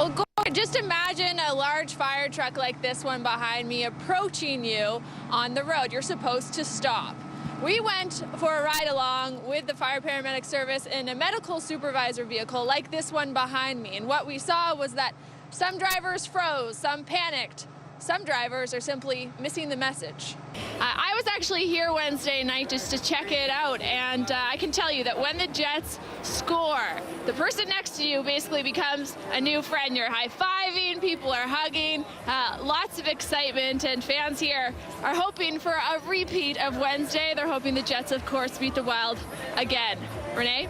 Well, just imagine a large fire truck like this one behind me approaching you on the road. You're supposed to stop. We went for a ride along with the fire paramedic service in a medical supervisor vehicle like this one behind me. And what we saw was that some drivers froze, some panicked. Some drivers are simply missing the message. I was actually here Wednesday night just to check it out, and I can tell you that when the Jets score, the person next to you basically becomes a new friend. You're high-fiving, people are hugging, lots of excitement, and fans here are hoping for a repeat of Wednesday. They're hoping the Jets, of course, beat the Wild again. Renee?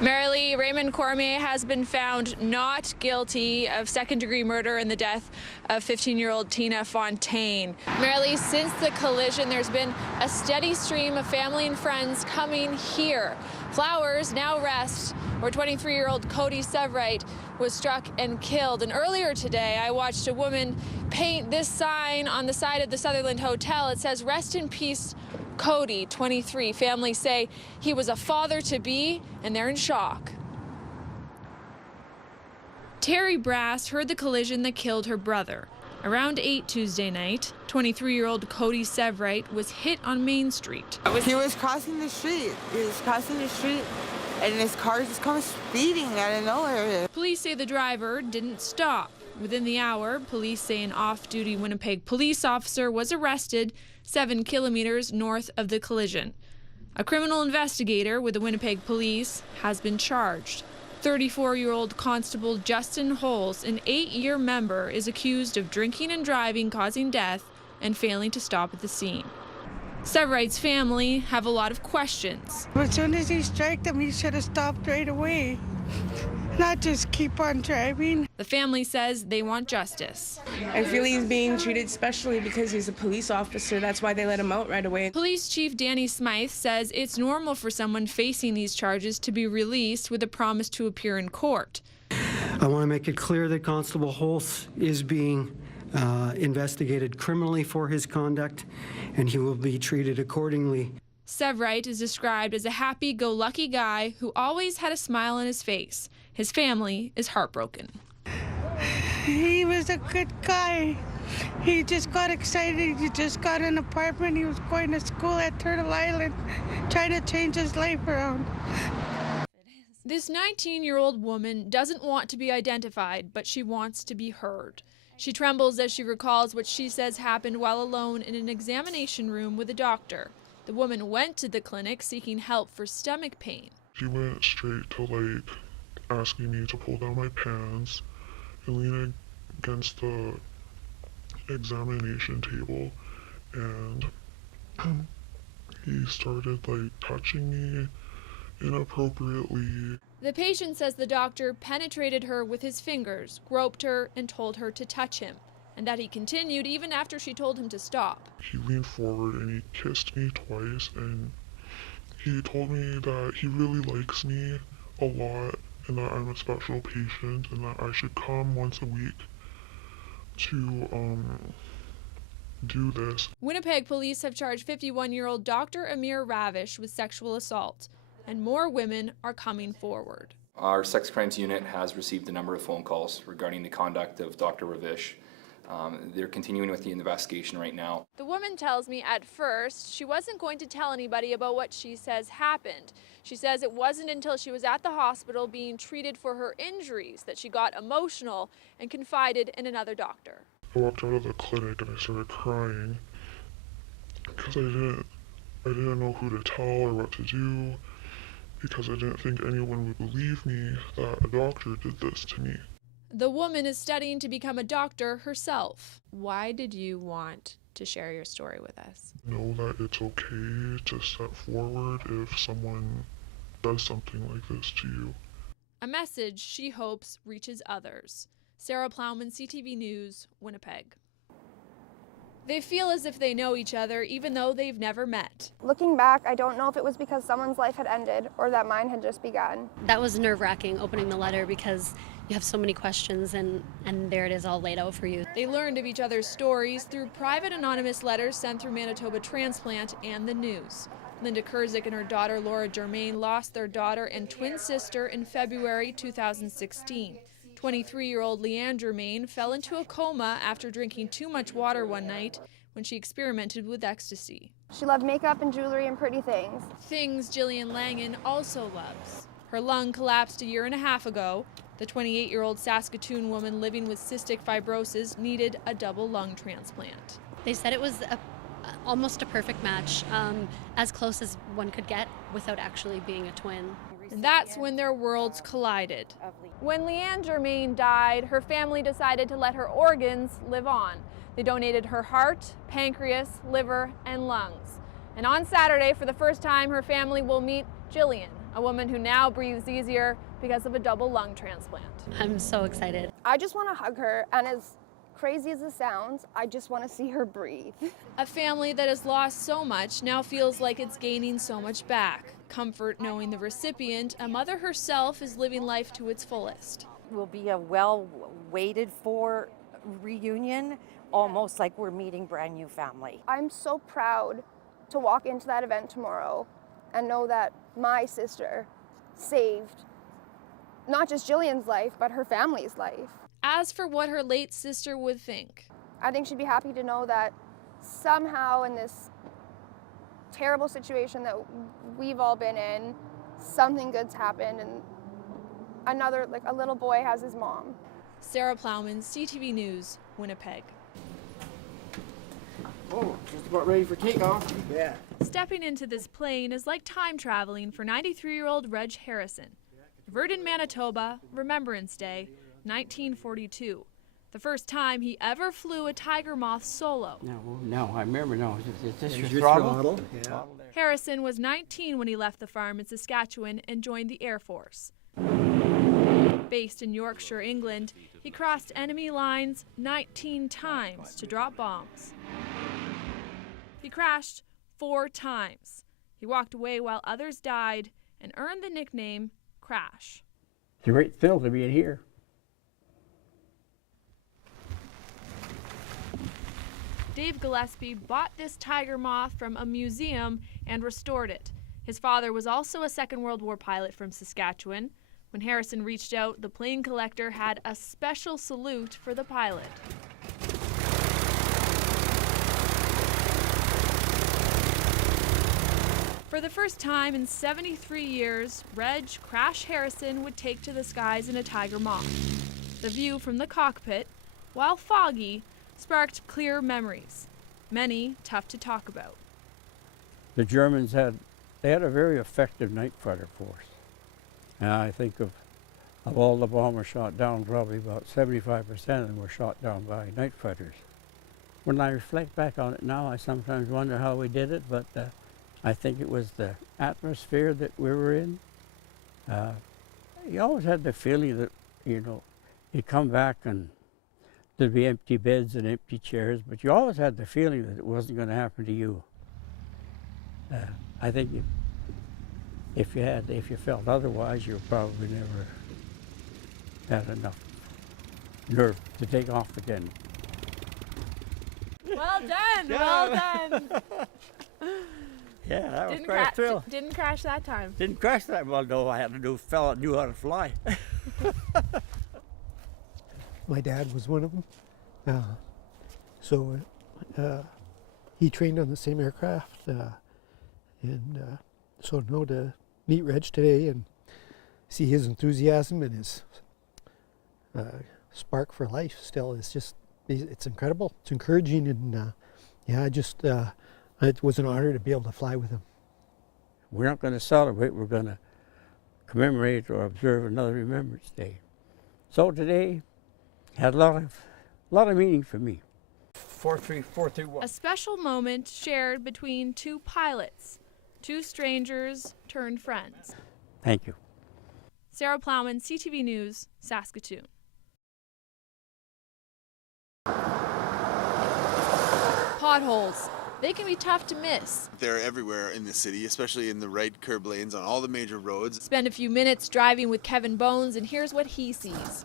Marilee, Raymond Cormier has been found not guilty of second-degree murder in the death of 15-year-old Tina Fontaine. Marilee, since the collision, there's been a steady stream of family and friends coming here. Flowers now rest where 23-year-old Cody Severite was struck and killed. And earlier today, I watched a woman paint this sign on the side of the Sutherland Hotel. It says, "Rest in peace, Cody, 23. Families say he was a father-to-be, and they're in shock." Terry Brass heard the collision that killed her brother. Around 8 Tuesday night, 23-year-old Cody Severite was hit on Main Street. He was crossing the street. And his car just comes speeding out of nowhere. Police say the driver didn't stop. Within the hour, police say an off-duty Winnipeg police officer was arrested 7 kilometers north of the collision. A criminal investigator with the Winnipeg Police has been charged. 34-year-old Constable Justin Holes, an 8-year member, is accused of drinking and driving causing death and failing to stop at the scene. Severite's family have a lot of questions. As soon as he struck them, he should have stopped right away, not just keep on driving. The family says they want justice. I feel he's being treated specially because he's a police officer. That's why they let him out right away. Police Chief Danny Smythe says it's normal for someone facing these charges to be released with a promise to appear in court. I want to make it clear that Constable Holtz is being investigated criminally for his conduct, and he will be treated accordingly. Severite is described as a happy-go-lucky guy who always had a smile on his face. His family is heartbroken. He was a good guy. He just got excited. He just got an apartment. He was going to school at Turtle Island, trying to change his life around. This 19-year-old woman doesn't want to be identified, but she wants to be heard. She trembles as she recalls what she says happened while alone in an examination room with a doctor. The woman went to the clinic seeking help for stomach pain. She went straight to asking me to pull down my pants and lean against the examination table, and he started touching me inappropriately. The patient says the doctor penetrated her with his fingers, groped her, and told her to touch him, and that he continued even after she told him to stop. He leaned forward and he kissed me twice, and he told me that he really likes me a lot and that I'm a special patient and that I should come once a week to do this. Winnipeg police have charged 51-year-old Dr. Amir Ravish with sexual assault, and more women are coming forward. Our sex crimes unit has received a number of phone calls regarding the conduct of Dr. Ravish. They're continuing with the investigation right now. The woman tells me at first she wasn't going to tell anybody about what she says happened. She says it wasn't until she was at the hospital being treated for her injuries that she got emotional and confided in another doctor. I walked out of the clinic and I started crying because I didn't know who to tell or what to do, because I didn't think anyone would believe me that a doctor did this to me. The woman is studying to become a doctor herself. Why did you want to share your story with us? Know that it's okay to step forward if someone does something like this to you. A message she hopes reaches others. Sarah Plowman, CTV News, Winnipeg. They feel as if they know each other even though they've never met. Looking back, I don't know if it was because someone's life had ended or that mine had just begun. That was nerve-wracking, opening the letter, because you have so many questions and there it is all laid out for you. They learned of each other's stories through private anonymous letters sent through Manitoba Transplant and the news. Linda Kurzik and her daughter Laura Germain lost their daughter and twin sister in February 2016. 23-year-old Leanne Germain fell into a coma after drinking too much water one night when she experimented with ecstasy. She loved makeup and jewelry and pretty things. Things Jillian Langan also loves. Her lung collapsed a year and a half ago. The 28-year-old Saskatoon woman living with cystic fibrosis needed a double lung transplant. They said it was almost a perfect match, as close as one could get without actually being a twin. And that's when their worlds collided. When Leanne Germain died, her family decided to let her organs live on. They donated her heart, pancreas, liver, and lungs. And on Saturday, for the first time, her family will meet Jillian, a woman who now breathes easier because of a double lung transplant. I'm so excited. I just want to hug her, and as crazy as it sounds, I just want to see her breathe. A family that has lost so much now feels like it's gaining so much back. Comfort knowing the recipient, a mother herself, is living life to its fullest. It will be a well-waited for reunion, almost like we're meeting brand new family. I'm so proud to walk into that event tomorrow and know that my sister saved not just Jillian's life, but her family's life. As for what her late sister would think, I think she'd be happy to know that somehow in this terrible situation that we've all been in, something good's happened and a little boy has his mom. Sarah Plowman, CTV News, Winnipeg. Oh, just about ready for takeoff. Yeah. Stepping into this plane is like time traveling for 93-year-old Reg Harrison. Verdun, Manitoba, Remembrance Day, 1942. The first time he ever flew a Tiger Moth solo. No, I remember. No, is this your throttle? Yeah. Harrison was 19 when he left the farm in Saskatchewan and joined the Air Force. Based in Yorkshire, England, he crossed enemy lines 19 times to drop bombs. He crashed 4 times. He walked away while others died and earned the nickname Crash. It's a great thrill to be in here. Dave Gillespie bought this Tiger Moth from a museum and restored it. His father was also a Second World War pilot from Saskatchewan. When Harrison reached out, the plane collector had a special salute for the pilot. For the first time in 73 years, Reg Crash Harrison would take to the skies in a Tiger Moth. The view from the cockpit, while foggy, sparked clear memories, many tough to talk about. The Germans had a very effective night fighter force. And I think of all the bombers shot down, probably about 75% of them were shot down by night fighters. When I reflect back on it now, I sometimes wonder how we did it, but I think it was the atmosphere that we were in. You always had the feeling that, you'd come back and there'd be empty beds and empty chairs, but you always had the feeling that it wasn't going to happen to you. I think if you felt otherwise, you probably never had enough nerve to take off again. Well done, well done. Yeah, that was quite a thrill. Didn't crash that time. Didn't crash that well, no. I had a new fella that knew how to fly. My dad was one of them. He trained on the same aircraft. So to meet Reg today and see his enthusiasm and his spark for life still is just, it's incredible. It's encouraging, and it was an honor to be able to fly with him. We're not going to celebrate, we're going to commemorate or observe another Remembrance Day. So today had a lot of meaning for me. 43431. A special moment shared between two pilots, two strangers turned friends. Thank you. Sarah Plowman, CTV News, Saskatoon. Potholes. They can be tough to miss. They're everywhere in the city, especially in the right curb lanes on all the major roads. Spend a few minutes driving with Kevin Bones, and here's what he sees.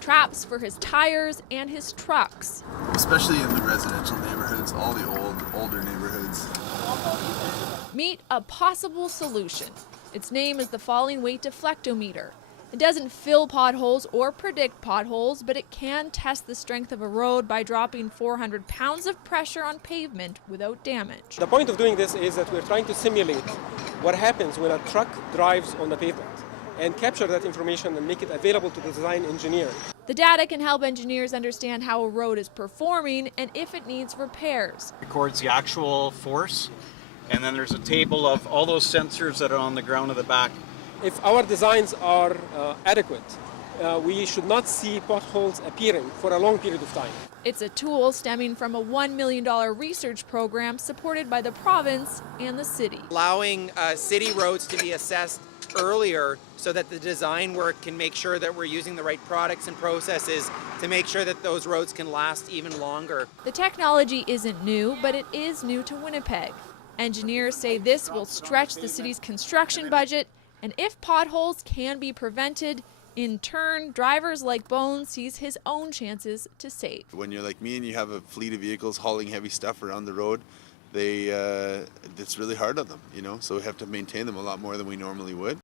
Traps for his tires and his trucks. Especially in the residential neighborhoods, all the older neighborhoods. Meet a possible solution. Its name is the falling weight deflectometer. It doesn't fill potholes or predict potholes, but it can test the strength of a road by dropping 400 pounds of pressure on pavement without damage. The point of doing this is that we're trying to simulate what happens when a truck drives on the pavement and capture that information and make it available to the design engineer. The data can help engineers understand how a road is performing and if it needs repairs. It records the actual force, and then there's a table of all those sensors that are on the ground of the back. If our designs are adequate, we should not see potholes appearing for a long period of time. It's a tool stemming from a $1 million research program supported by the province and the city. Allowing city roads to be assessed earlier so that the design work can make sure that we're using the right products and processes to make sure that those roads can last even longer. The technology isn't new, but it is new to Winnipeg. Engineers say this will stretch the city's construction budget, and if potholes can be prevented, in turn, drivers like Bones sees his own chances to save. When you're like me and you have a fleet of vehicles hauling heavy stuff around the road, it's really hard on them, you know, so we have to maintain them a lot more than we normally would.